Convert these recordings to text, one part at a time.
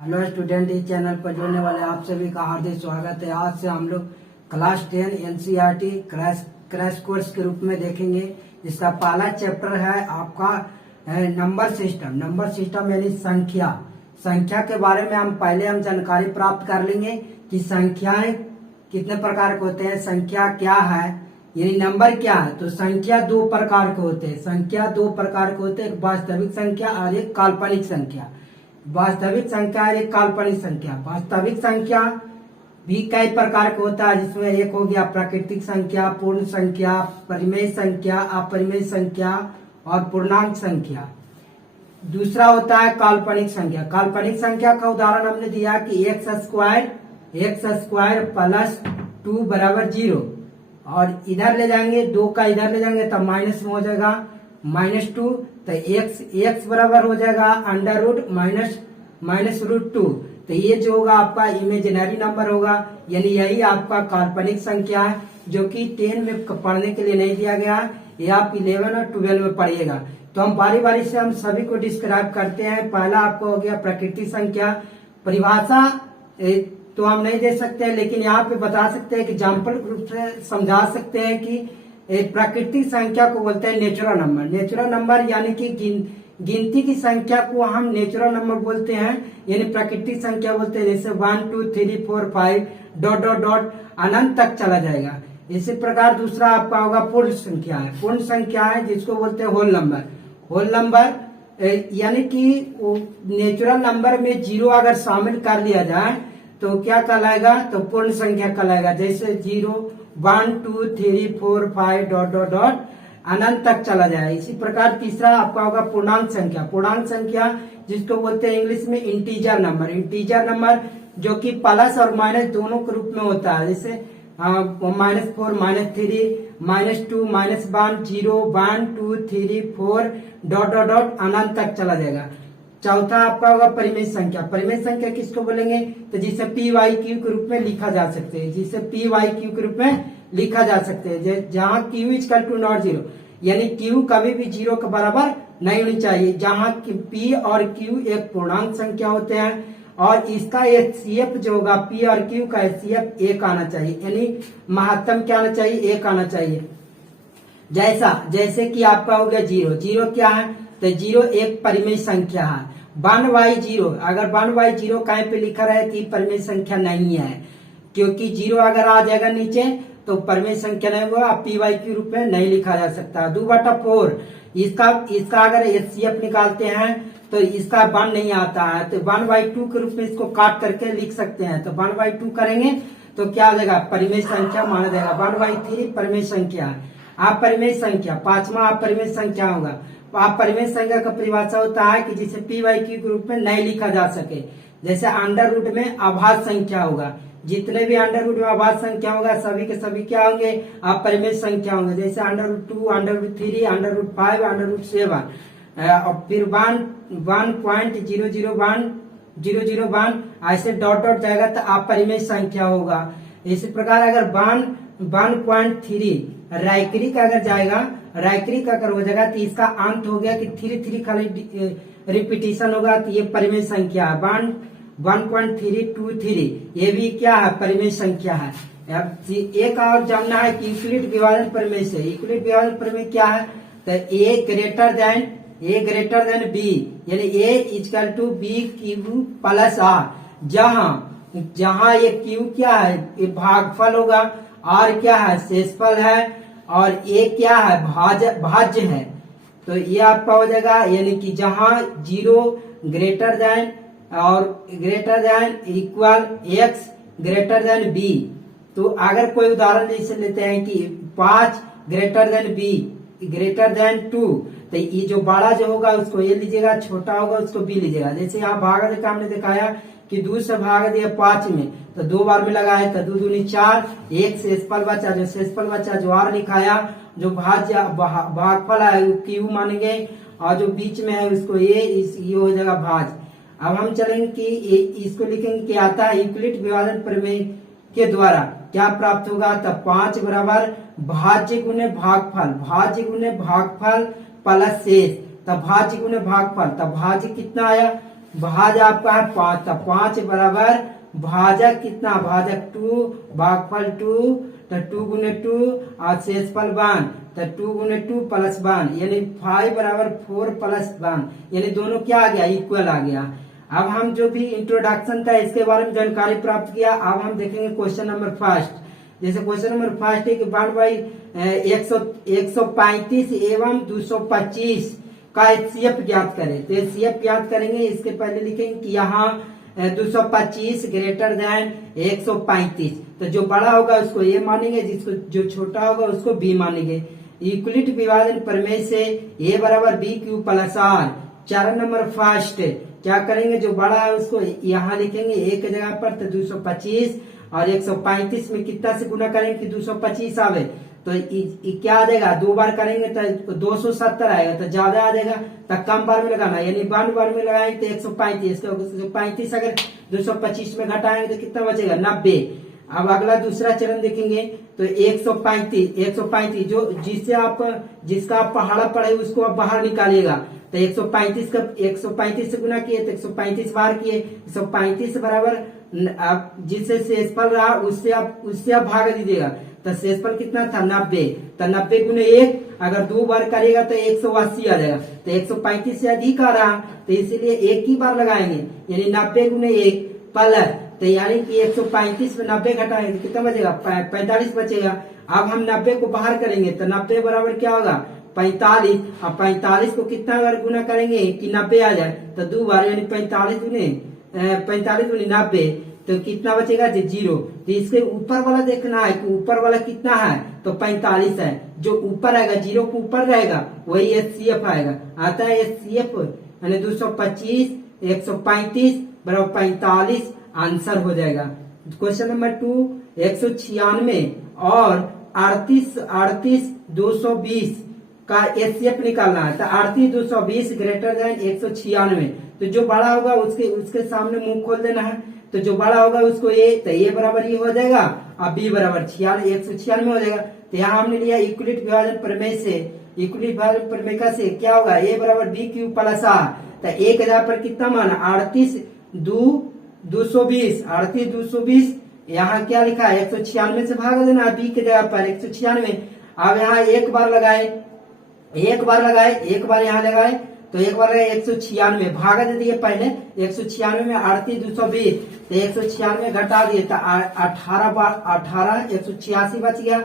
Hello student, इस channel पर जुड़ने वाले आप सभी का हार्दिक स्वागत है। आज से हम लोग क्लास 10 एनसीईआरटी क्रैश कोर्स के रूप में देखेंगे। इसका पहला चैप्टर है आपका नंबर सिस्टम यानी संख्या के बारे में हम जानकारी प्राप्त कर लेंगे कि संख्याएं कितने प्रकार के होते हैं, संख्या क्या है, यानी नंबर क्या है। तो संख्या दो प्रकार के होते हैं, एक वास्तविक संख्या और एक काल्पनिक संख्या। वास्तविक संख्या और एक काल्पनिक संख्या। वास्तविक संख्या भी कई प्रकार का होता है, जिसमें एक हो गया प्राकृतिक संख्या, पूर्ण संख्या, परिमेय संख्या, अपरिमेय संख्या और पूर्णांक संख्या। दूसरा होता है काल्पनिक संख्या। काल्पनिक संख्या का उदाहरण हमने दिया कि एक्स स्क्वायर प्लस 2 बराबर 0, और इधर ले जाएंगे, 2 का इधर ले जाएंगे तो माइनस में हो जाएगा -2, तो x बराबर हो जाएगा अंडर रूट माइनस रूट 2। तो ये जो होगा आपका इमेजिनरी नंबर होगा, यानी यही आपका काल्पनिक संख्या है, जो कि 10 में पढ़ने के लिए नहीं दिया गया है, ये आप 11 और 12 में पढ़िएगा। तो हम बारी बारी से हम सभी को डिस्क्राइब करते हैं। पहला आपको हो गया प्राकृतिक संख्या। परिभाषा तो हम नहीं दे सकते हैं, लेकिन यहाँ पे बता सकते हैं, एग्जाम्पल रूप से समझा सकते हैं कि प्राकृतिक संख्या को बोलते हैं नेचुरल नंबर यानी कि गिनती की संख्या को हम नेचुरल नंबर बोलते हैं, यानी प्राकृतिक संख्या बोलते हैं। जैसे 1 2 3 4 5 डॉट डॉट डॉट अनंत तक चला जाएगा। इसी प्रकार दूसरा आपका होगा पूर्ण संख्या है जिसको बोलते हैं होल नंबर यानी कि नेचुरल नंबर में 0 अगर शामिल कर लिया जाए तो क्या कहलाएगा, तो पूर्ण संख्या कहलाएगा। जैसे 0 1 2 3 4 5 डॉट डॉट डॉट अनंत तक चला जाए। इसी प्रकार तीसरा आपका होगा पूर्णांक संख्या जिसको बोलते हैं इंग्लिश में इंटीजर नंबर, जो कि प्लस और माइनस दोनों के रूप में होता है। जैसे -4 -3 -2 -1 0 1 2 3 4 डॉट डॉट डॉट अनंत तक चला जाएगा। चौथा आपका होगा परिमेय संख्या किसको बोलेंगे, तो जिसे PYQ के रूप में लिखा जा सकते हैं, जहाँ Q इक्वल टू नॉट 0, यानी Q कभी भी 0 के बराबर नहीं होनी चाहिए। जहाँ P और Q एक पूर्णांक संख्या होते हैं, और इसका HCF जो होगा P और Q का HCF 1 आना चाहिए, यानी महत्तम क्या आना चाहिए, 1 आना चाहिए। जैसे कि आपका हो गया 0 क्या है, तो 0 एक परिमेय संख्या है। 1/0 अगर 1/0 कहीं पे लिखा रहे तो परिमेय संख्या नहीं है, क्योंकि 0 अगर आ जाएगा नीचे तो परिमेय संख्या नहीं होगा, PYQ रूप में नहीं लिखा जा सकता। 2/4 इसका अगर HCF निकालते हैं तो इसका 1 नहीं आता है, तो 1/2 के रूप में इसको काट करके लिख सकते हैं। तो 1/2 करेंगे तो क्या आ जाएगा, परिमेय संख्या माना जाएगा। 1/3 परिमेय संख्या है। अपरिमेय संख्या पांचवा अपरिमेय संख्या होगा। अपरिमेय संख्या का परिभाषा होता है कि जिसे PYQ के रूप में नहीं लिखा जा सके। जैसे अंडर रूट में अभाज्य संख्या होगा, जितने भी अंडर रूट में अभाज्य संख्या होगा सभी के सभी क्या होंगे, अपरिमेय संख्या होंगे। जैसे √2 √3 √5 √7 और फिर 1.001 ऐसे डॉट डॉट जाएगा तो अपरिमेय संख्या होगा। इसी प्रकार अगर 1.3 रैखिक अगर जाएगा, रैखिक अगर हो जाएगा तो इसका अंत हो गया कि 3 खाली रिपीटिशन होगा, तो ये परिमेय संख्या है। 1.323 ये भी क्या है, परिमेय संख्या है। अब एक और जानना है कि यूक्लिड विभाजन प्रमेय से। यूक्लिड विभाजन प्रमेय क्या है, तो A ग्रेटर देन B, यानी A equal to BQ plus R, जहाँ ये Q क्या है, ये भागफल होगा, R क्या है, शेषफल है, और A क्या है, भाज्य है। तो ये आपका हो जाएगा, यानी कि जहाँ 0 greater than equal X greater than B। तो अगर कोई उदाहरण जैसे लेते हैं कि 5 greater than B greater than 2, तो ये जो बड़ा जो होगा उसको A लीजिएगा, छोटा होगा उसको B लीजिएगा। जैसे यहाँ भागा देखा हमने दिखाया कि 2 से भाग दिया 5 में, तो 2 बार में लगाया तो 2 दूनी 4, एक शेषफल बचा जो R लिखाया, जो भागफल है Q मानेंगे, और जो बीच में है उसको ये हो जाएगा भाज्य। अब हम चलेंगे कि इसको लिखेंगे कि आता है यूक्लिड विभाजन प्रमेय के द्वारा क्या प्राप्त होगा, तब 5 बराबर भाज्य गुने भागफल प्लस शेष, तब भाज्य गुने भागफल, तब भाज्य कितना आया, भाज आपका है 5, तो 5 बराबर भाजक कितना, भाजक 2, भागफल 2, तो 2 गुने 2 और शेषफल 1, तो 2 गुने 2 प्लस 1 यानी 5 बराबर 4 प्लस 1 यानी दोनों क्या आ गया, इक्वल आ गया। अब हम जो भी इंट्रोडक्शन था इसके बारे में जानकारी प्राप्त किया। अब हम देखेंगे क्वेश्चन नंबर फर्स्ट। जैसे क्वेश्चन नंबर फर्स्ट है कि 135 एवं 225 का एचसीएफ ज्ञात करें। तो एचसीएफ ज्ञात करेंगे, इसके पहले लिखेंगे कि यहाँ 225 ग्रेटर देन 135, तो जो बड़ा होगा उसको ए मानेंगे, जिसको जो छोटा होगा उसको बी मानेंगे। यूक्लिड विभाजन प्रमेय से ए बराबर बी क्यू प्लस आर। चरण नंबर फर्स्ट क्या करेंगे, जो बड़ा है उसको यहाँ लिखेंगे एक जगह पर, तो 225 और 135 में कितना से गुना करेंगे कि 225 आवे, तो क्या आ जाएगा, 2 बार करेंगे तो 270 आएगा, तो ज्यादा आ जाएगा तो कम बार में लगाना, यानी 1 बार में लगाएंगे तो 135, 135 अगर 225 में घटाएंगे तो कितना बचेगा, 90। अब अगला दूसरा चरण देखेंगे तो 135 जो जिसका आप पहाड़ा पड़े उसको आप बाहर निकालिएगा, तो 135 से गुना किए तो 135 बाहर किए, 135 बराबर आप जिससे शेषफल रहा उससे आप भाग दीजिएगा, तो शेषफल कितना था 90, तो 90 गुने 1 अगर 2 बार करेगा तो 180 आ जाएगा, तो 135 से अधिक आ रहा तो इसीलिए एक ही बार लगाएंगे, यानी 90 गुने 1 प्लस, तो यानी कि 135 में 90 घटाएंगे तो कितना बचेगा, 45 बचेगा। अब हम 90 को बाहर करेंगे तो 90 बराबर क्या होगा 45, अब 45 को कितना बार गुना करेंगे कि 90 आ जाए, तो 2 बार यानी 45 गुने 90, तो कितना बचेगा 0। तो इसके ऊपर वाला देखना है कि ऊपर वाला कितना है, तो 45 है, जो ऊपर आएगा 0 के ऊपर रहेगा वही एचसीएफ आएगा, आता है एचसीएफ यानी 225 135 बराबर 45 आंसर हो जाएगा। क्वेश्चन नंबर 2 196 और 38 220 का एचसीएफ निकालना है, तो 38 220 ग्रेटर देन 196, तो जो बड़ा होगा उसके सामने मुंह खोल देना है, तो जो बड़ा होगा उसको ए, तो ए बराबर ये हो जाएगा और बी बराबर 196 हो जाएगा। तो यहाँ हमने लिया यूक्लिड विभाजन प्रमेय से, यूक्लिड विभाजन प्रमेय का से क्या होगा, ए बराबर बी क्यू प्लस आर, तो एक हजार पर कितना माना 38 220, यहाँ क्या लिखा है 196 से भाग देना बी के जगह पर 196। अब यहाँ एक बार लगाए, एक बार यहाँ लगाए, तो एक बार 196 भागा दे दिए पहले 196 में 38 220, तो 196 घटा दिए तो 18 186 बच गया,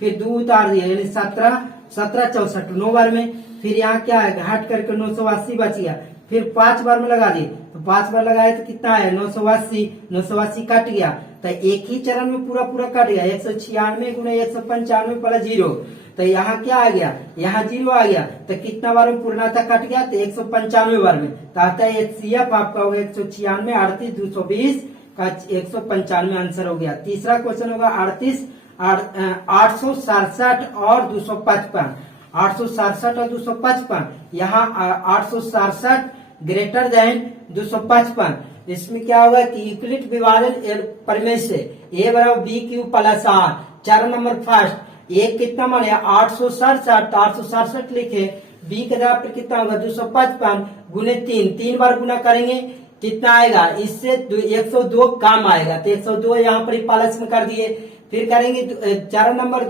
फिर 2 उतार दिए यानी 17 64 9 बार में, फिर यहाँ क्या है घाट करके 980 बच गया, फिर 5 बार में लगा दिए, तो 5 बार लगाए तो कितना है 980 कट गया, तो एक ही चरण में पूरा कट गया, 196 गुणे 195 प्लस 0, तो यहाँ क्या आ गया, यहाँ 0 आ गया, तो कितना बार में पूर्णता कट गया, तो 195 बार में, तो आता है एचसीएफ आपका होगा 196 38 220 का 195 आंसर हो गया। तीसरा क्वेश्चन होगा 867 और 255, 867 और 255, यहाँ 867 ग्रेटर देन 255, इसमें क्या होगा कि यूक्लिड विभाजन प्रमेय से ए बराबर बी क्यू प्लस आर। चरण नंबर फर्स्ट, एक कितना माने 867 लिखे, बी के जगह पर कितना होगा 255 गुने 3 बार गुना करेंगे कितना आएगा, इससे 102 काम आएगा, तो 102 यहाँ पर प्लस में कर दिए, फिर करेंगे चरण नंबर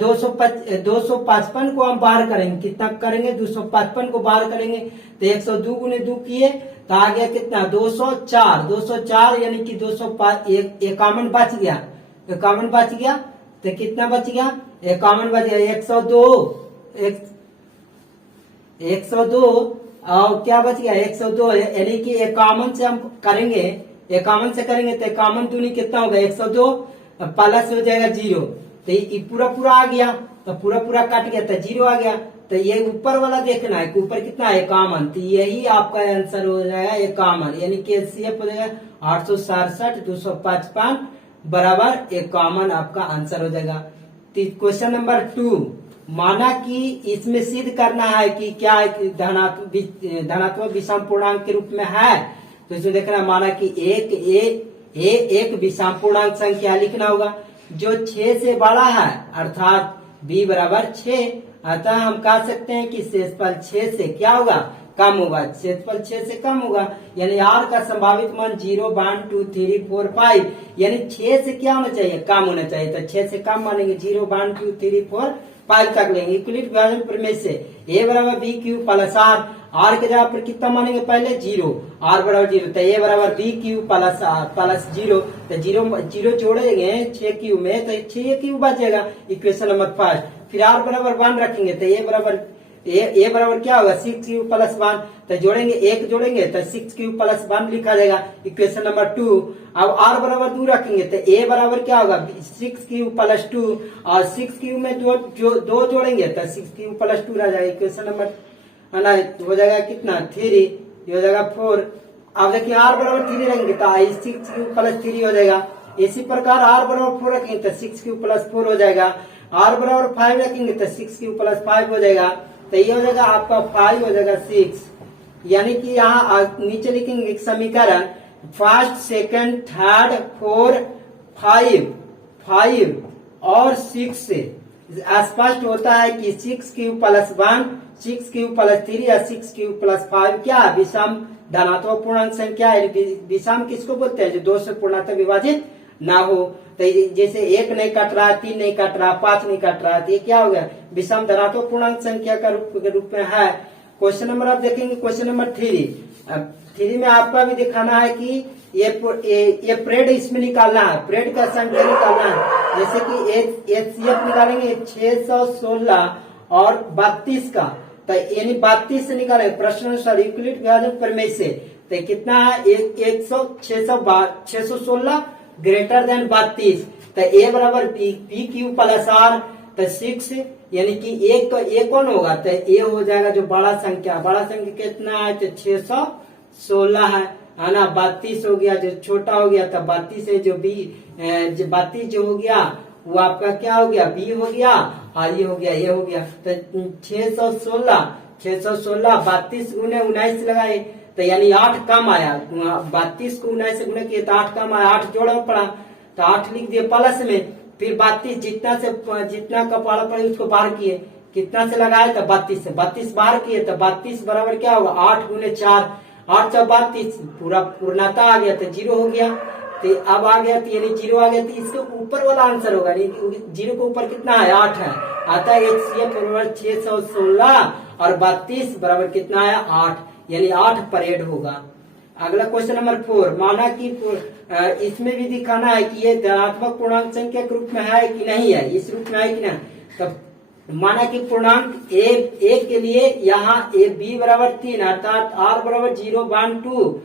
255 को हम बाहर करेंगे, कितना करेंगे 255 को बाहर करेंगे, तो 102 गुने 2 किए तो आ गया कितना 204 यानी कि 251 बच गया, 51 बच गया, तो कितना बच गया 51 बच गया, 102 और क्या बच गया 102 यानी कि 51 से हम करेंगे, 51 से करेंगे तो 51 दूनी कितना होगा 102 प्लस हो जाएगा 0, तो ये पूरा आ गया, तो पूरा कट गया तो 0 आ गया, तो ये ऊपर वाला देखना है कि ऊपर कितना है 51, तो यही आपका आंसर हो जाएगा 51, यानी कि एचसीएफ हो जाएगा 867 255 बराबर 51 आपका आंसर हो जाएगा। क्वेश्चन नंबर 2, माना कि इसमें सिद्ध करना है कि क्या धनात्मक विषम पूर्णांक के रूप में है, तो इसमें देखना माना कि एक विषम पूर्णांक संख्या लिखना होगा जो 6 से बड़ा है, अर्थात b बराबर 6, अतः हम कह सकते हैं कि शेषफल 6 से क्या होगा कम होगा, क्षेत्रफल 6 से कम होगा, यानी आर का संभावित मान 0, 1, 2, 3, 4, 5, यानी 6 से क्या होना चाहिए, कम होना चाहिए। तो 6 से कम मानेंगे, 0, 1, 2, 3, 4, 5 तक लेंगे। यूक्लिड विभाजन प्रमेय से a बराबर B Q plus R, R के जगह पर कितना मानेंगे, पहले 0, आर बराबर 0, तो a बराबर B Q plus R plus 0, तो 0 जोड़ेंगे 6 क्यू में, तो 6 क्यू बचेगा, इक्वेशन नंबर फर्स्ट। फिर आर बराबर 1 रखेंगे, तो a बराबर क्या होगा, 6 क्यू प्लस 1, तो जोड़ेंगे 1 जोड़ेंगे तो 6 क्यू प्लस 1 लिखा जाएगा, इक्वेशन नंबर 2। अब r बराबर 2 रखेंगे तो a बराबर क्या होगा, 6 क्यू प्लस 2, और 6 क्यू में 2 जोड़ेंगे तो 6 क्यू प्लस 2 रह जाएगा, इक्वेशन नंबर हो जाएगा कितना, 3, ये हो जाएगा 4। अब देखिए r बराबर 3 रखेंगे तो 6 क्यू प्लस 3 हो जाएगा। इसी प्रकार r बराबर 4 रखेंगे तो 6 क्यू प्लस 4 हो जाएगा। r बराबर 5 रखेंगे तो 6 क्यू प्लस 5 हो जाएगा, तो ये हो जाएगा आपका 5 हो जाएगा 6, यानी कि यहाँ नीचे लिखेंगे एक समीकरण, फर्स्ट, सेकंड, थर्ड, 4, 5 और 6 से स्पष्ट होता है कि 6 क्यू प्लस 1, 6 क्यू प्लस 3 या 6 क्यू प्लस 5 क्या विषम धनात्मक पूर्णांक संख्या है। विषम किसको बोलते हैं, जो 2 से पूर्णतः विभाजित ना हो। तो जैसे 1 नहीं कट रहा, 3 नहीं कट रहा, 5 नहीं कट रहा, तो ये क्या हो गया, विषम धनात्मक पूर्णांक संख्या का रूप में है। क्वेश्चन नंबर आप देखेंगे, क्वेश्चन नंबर 3 में आपका भी दिखाना है कि ये परेड इसमें निकालना है, परेड का संख्या निकालना है। जैसे कि HCF निकालेंगे 616 और 32 का, तो यानी 32 से निकालेंगे प्रश्न अनुसार यूक्लिड विभाजन प्रमेय से, तो कितना है, 616 ग्रेटर देन 32, तो a बराबर पी क्यू प्लस आर, तो 6, यानी कि एक तो a कौन होगा, तो a हो जाएगा जो बड़ा संख्या कितना है, तो 616 है ना, 32 हो गया, जो छोटा हो गया तो 32 है, जो 32 जो हो गया वो आपका क्या हो गया, b हो गया, और ये हो गया, तो 616 32 गुने 19 लगाए, तो यानी 8 कम आया, 32 को 19 से गुना किए तो 8 कम आया, 8 जोड़ना पड़ा, तो 8 लिख दिए प्लस में, फिर 32 जितना का पारा पड़े उसको बाहर किए, कितना से लगाए तो 32 से, 32 बाहर किए तो 32 बराबर क्या होगा, 8 गुने 4, 8 4 32, पूरा पूर्णता आ गया, तो 0 हो गया। तो अब आ गया, तो यानी 0 आ गया, तो इसके ऊपर वाला आंसर होगा, 0 के ऊपर कितना है, 8 है, आता है HCF बराबर 616 और 32 बराबर कितना है, 8, यानी 8 परेड होगा। अगला क्वेश्चन नंबर 4, माना कि इसमें भी दिखाना है कि ये धनात्मक पूर्णांक संख्या के रूप में है कि नहीं है, इस रूप में है कि नहीं। तो माना कि पूर्णांक a के लिए यहाँ a b बराबर 3 अर्थात r बराबर 0, 1, 2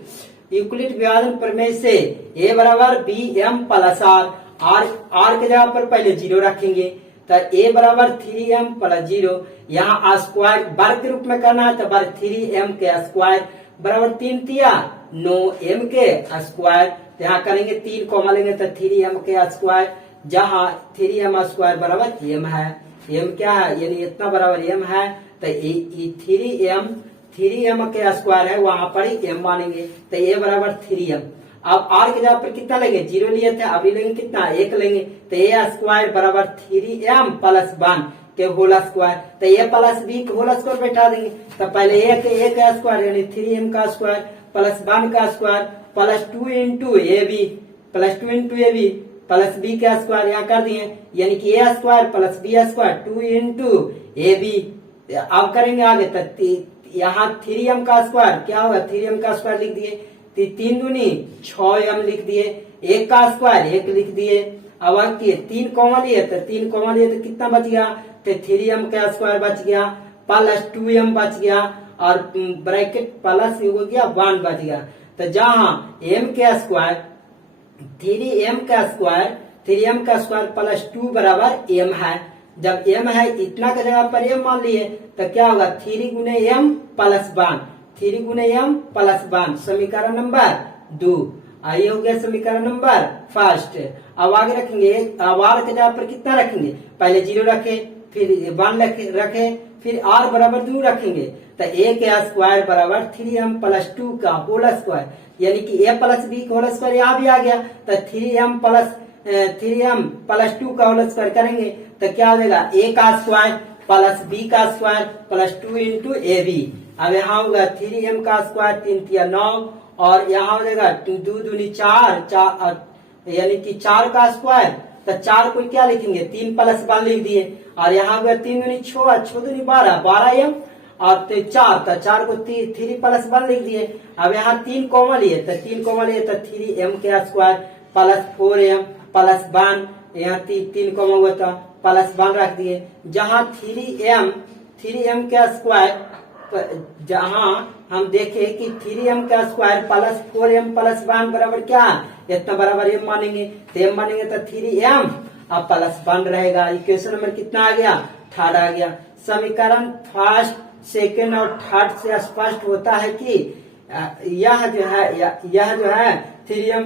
यूक्लिड विभाजन प्रमेय से a बराबर bm प्लस r के जगह पर पहले 0 रखेंगे, तो a बराबर 3m प्लस 0, यहाँ स्क्वायर वर्ग के रूप में करना है, तो वर्ग 3m के स्क्वायर बराबर 3 तिया 9m के स्क्वायर, यहाँ करेंगे 3 कॉमा लेंगे तो 3m के स्क्वायर, जहाँ 3m स्क्वायर बराबर m है, m क्या है, यानी इतना बराबर m है, तो 3m के स्क्वायर है, वहां पर ही m मानेंगे, तो a बराबर 3m। अब r के जगह पर कितना लेंगे, 0 लिए थे, अभी लेंगे कितना, 1 लेंगे, तो a स्क्वायर बराबर 3m प्लस 1 के होल स्क्वायर, तो a प्लस b के होल स्क्वायर बैठा देंगे, तो पहले a का स्क्वायर यानी 3m का स्क्वायर प्लस 1 का square plus 2 into A B plus b का स्क्वायर यहाँ कर दिए, यानी कि a square plus b square 2 into A B. अब करेंगे आगे, तो यहाँ 3m का स्क्वायर क्या होगा, 3m का स्क्वायर लिख दिए, 3 दूनी 6m लिख दिए, 1 का स्क्वायर 1 लिख दिए। अब 3 कॉमा लिए तो कितना बच गया, तो 3m का स्क्वायर बच गया प्लस 2m बच गया और ब्रैकेट प्लस हो गया 1 बच गया, तो जहाँ m का स्क्वायर 3m का स्क्वायर प्लस 2 बराबर m है, जब m है इतना का जगह पर m मान लिए तो क्या होगा, 3 गुने m प्लस 1 समीकरण नंबर 2, ये हो गया समीकरण नंबर फर्स्ट। अब आगे रखेंगे, अब r के जगह पर कितना रखेंगे, पहले 0 रखे, फिर 1 रखे, फिर r बराबर 2 रखेंगे, तो a के स्क्वायर बराबर 3m प्लस 2 का होल स्क्वायर, यानी कि a प्लस b का होल स्क्वायर यहाँ भी आ गया, तो 3m प्लस 2 का होल स्क्वायर करेंगे तो क्या हो जाएगा, a का स्क्वायर प्लस b का square plus 2 into A B, अब यहाँ होगा 3m का स्क्वायर 3 तिया 9 और यहाँ हो जाएगा 2 दूनी 4 यानी कि 4 का स्क्वायर, तो 4 को क्या लिखेंगे 3 प्लस 1 लिख दिए और यहाँ होगा 3 दूनी 6 6 दूनी 12m और 4 को 3 प्लस 1 लिख दिए। अब यहाँ 3 कॉमन लिए तो 3m के स्क्वायर प्लस 4m प्लस 1, यहाँ 3 कॉमन हुआ था प्लस 1 रख दिए। जहाँ 3m का स्क्वायर, जहाँ हम देखे कि 3m का स्क्वायर प्लस 4m प्लस 1 बराबर क्या है, इतना बराबर m मानेंगे तो m मानेंगे तो 3m अब प्लस 1 रहेगा। इक्वेशन नंबर कितना आ गया, थर्ड आ गया। समीकरण फर्स्ट सेकेंड और थर्ड से स्पष्ट होता है कि यह जो है 3m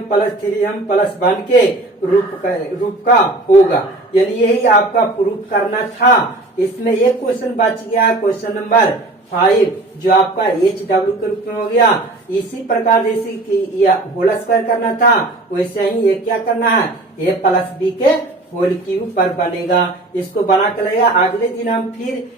प्लस 1 के रूप का होगा, यानी यही आपका प्रूफ करना था। इसमें एक क्वेश्चन बच गया, क्वेश्चन नंबर 5 जो आपका HW के रूप में हो गया। इसी प्रकार जैसे कि यह होल स्क्वायर करना था वैसे ही ये क्या करना है, a प्लस b के होल क्यूब पर बनेगा। इसको बना कर लगेगा। अगले दिन हम फिर